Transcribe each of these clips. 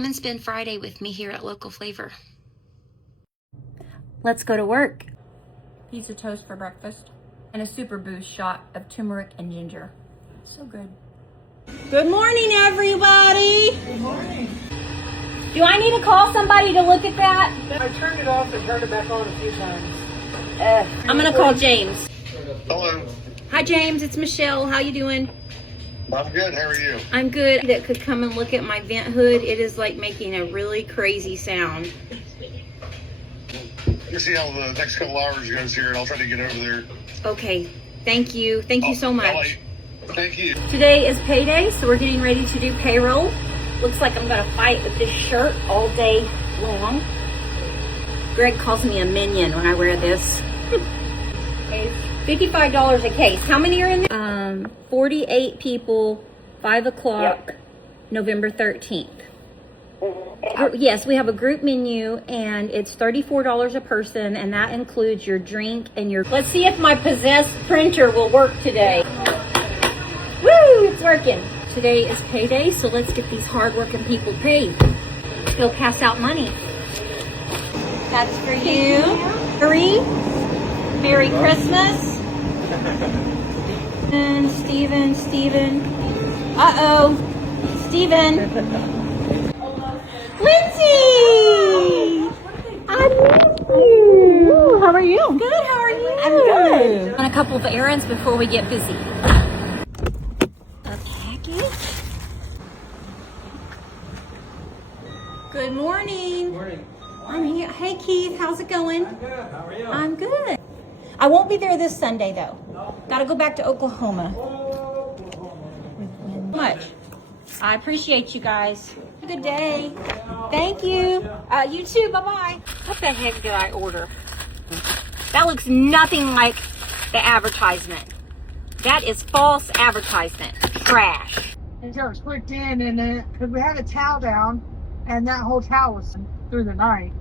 Come and spend Friday with me here at Local Flavor. Let's go to work. Piece of toast for breakfast and a super boost shot of turmeric and ginger. So good. Good morning, everybody. Good morning. Do I need to call somebody to look at that? I turned it off and turned it back on a few times. I'm gonna call James. Hello. Hi, James. It's Michelle. How you doing? I'm good. How are you? I'm good. That could come and look at my vent hood. It is like making a really crazy sound. You see how the next couple hours goes here, and I'll try to get over there. Okay. Thank you. Thank you so much. Thank you. Today is payday, so we're getting ready to do payroll. Looks like I'm gonna fight with this shirt all day long. Greg calls me a minion when I wear this. It's $55 a case. How many are in there? 48 people, 5 o'clock, November 13th. Yes, we have a group menu, and it's $34 a person, and that includes your drink and your... Let's see if my possessed printer will work today. Woo, it's working. Today is payday, so let's get these hardworking people paid. Let's go pass out money. That's for you. Marie, Merry Christmas. And Steven. Uh-oh. Steven. Lindsay! I miss you. How are you? Good, how are you? I'm good. On a couple of errands before we get busy. A package. Good morning. Good morning. I'm here. Hey, Keith, how's it going? I'm good. How are you? I'm good. I won't be there this Sunday, though. Gotta go back to Oklahoma. Much. I appreciate you guys. Good day. Thank you. You too. Bye-bye. What the heck did I order? That looks nothing like the advertisement. That is false advertisement. Trash. And so it was clicked in, and then because we had a towel down, and that whole towel was through the night.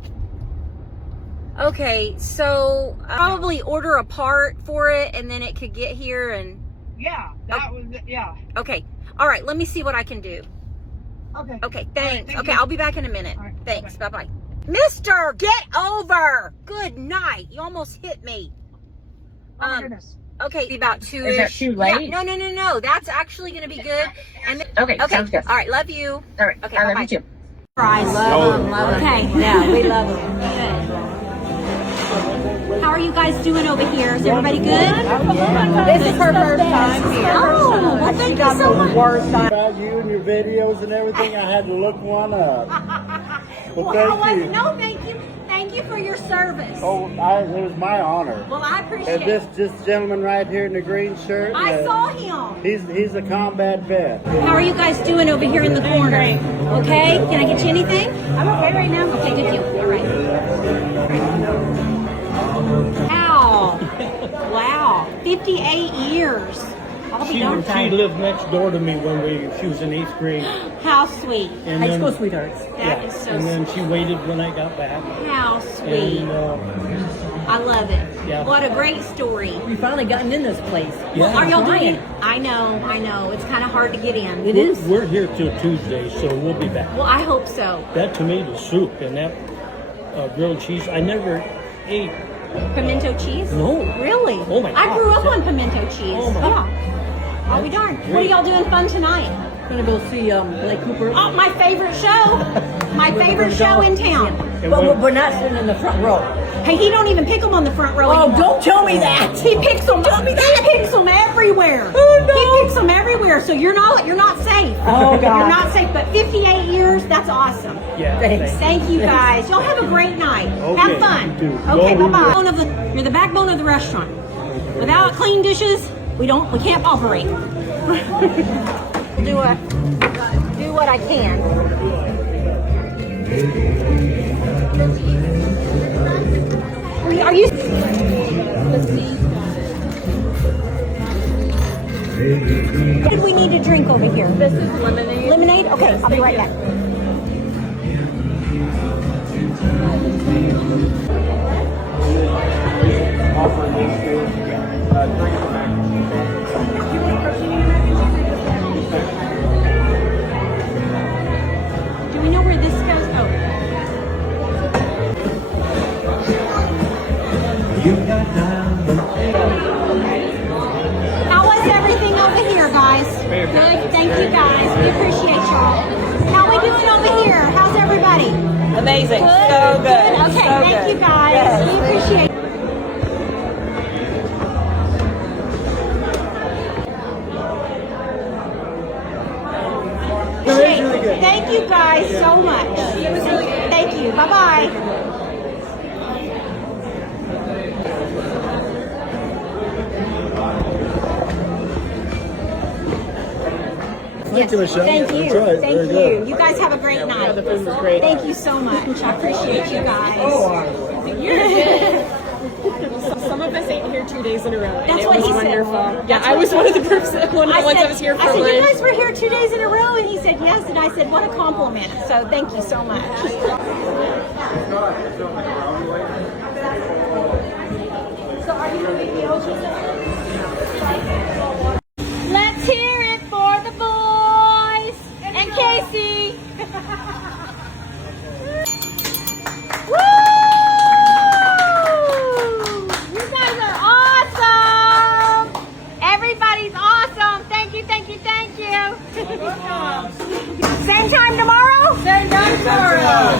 Okay, so I'll probably order a part for it, and then it could get here and... Yeah, that was it. Yeah. Okay. All right, let me see what I can do. Okay. Okay, thanks. Thank Okay, you. I'll be back in a minute. All right, Thanks. bye-bye. Bye-bye. Mister, get over. Good night. You almost hit me. Oh my goodness. Okay, be about 2-ish. Is that too late? Yeah, no. That's actually going to be good. And Okay, sounds good. All right, love you. All right, Okay, I bye-bye. love you too. I love them. Okay, yeah, we love them. Good. How are you guys doing over here? Is everybody good? This is her first time here. Oh, well, thank you so much. About you and your videos and everything, I had to look one up. Well, thank you. No, thank you. Thank you for your service. Oh, it was my honor. Well, I appreciate And it. this gentleman right here in the green shirt, I saw him. he's a combat vet. How are you guys doing over here in the corner? Okay, can I get you anything? I'm okay right now. Okay, good deal. All right. Wow. Wow. 58 years. I'll be darned. She lived next door to me when she was in 8th grade. How sweet. And High then, school sweethearts. That is so and then sweet. she waited when I got back. How sweet. And I love it. Yeah. What a great story. We finally gotten in this place. Well, are y'all doing Trying. it? I know. It's kind of hard to get in. It is. we're here till Tuesday, so we'll be back. Well, I hope so. That tomato soup and that grilled cheese, I never ate. Pimento cheese? No. Really? Oh my I God. grew up on pimento cheese. Oh my Yeah. I'll be darned. What are y'all doing fun tonight? Gonna go see Blake Cooper. Oh, my favorite show. My favorite show in town. And But when- we're not sitting in the front row. Hey, he don't even pick them on the front row Oh, anymore. don't tell me that. He picks them. He picks them everywhere. Oh, no. He picks them everywhere. So you're not safe. Oh, God. You're not safe. But 58 years, that's awesome. yeah, Thanks. Thank you guys. Y'all have a great night. Okay, Have fun. you too. Okay, Go bye-bye. You're the backbone of the restaurant. Without clean dishes, we can't operate. do what I can. Are you? What did we need to drink over here? This is lemonade. Lemonade? Okay, I'll be right back. Do we know where this How was everything over here, guys? Good. Thank you, guys. We appreciate y'all. How we doing over here? How's everybody? Amazing. Good. So good. Okay. So Thank good. you, guys. Yes. We appreciate. Thank you guys so much. It was really good. Thank you. Bye bye. Thank you, Michelle. Thank you. That's right. Thank Very you. good. You guys have a great night. The food was great. Thank you so much. I appreciate you guys. Some of us ate here 2 days in a row, and That's it what was he said. wonderful. Yeah, I was one of the groups that once I was here for I said, you lunch. guys were here 2 days in a row, and he said yes, and I said, what a compliment. So thank you so much. So are you going to be the OG? Let's hear it for the boys and Casey. Woo! You guys are awesome. Everybody's awesome. Thank you, thank you, thank you. Same time tomorrow? Same time tomorrow.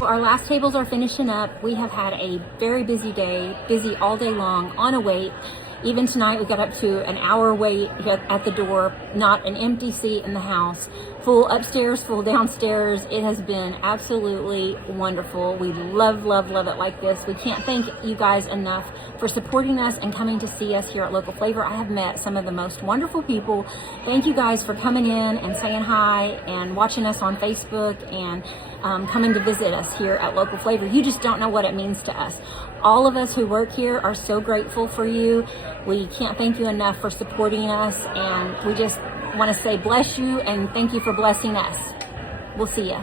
Our last tables are finishing up. We have had a very busy day, busy all day long, on a wait. Even tonight we got up to an hour wait at the door, not an empty seat in the house. Full upstairs, full downstairs. It has been absolutely wonderful. We love, love, love it like this. We can't thank you guys enough for supporting us and coming to see us here at Local Flavor. I have met some of the most wonderful people. Thank you guys for coming in and saying hi and watching us on Facebook and coming to visit us here at Local Flavor. You just don't know what it means to us. All of us who work here are so grateful for you. We can't thank you enough for supporting us, and we just want to say bless you and thank you for blessing us. We'll see ya.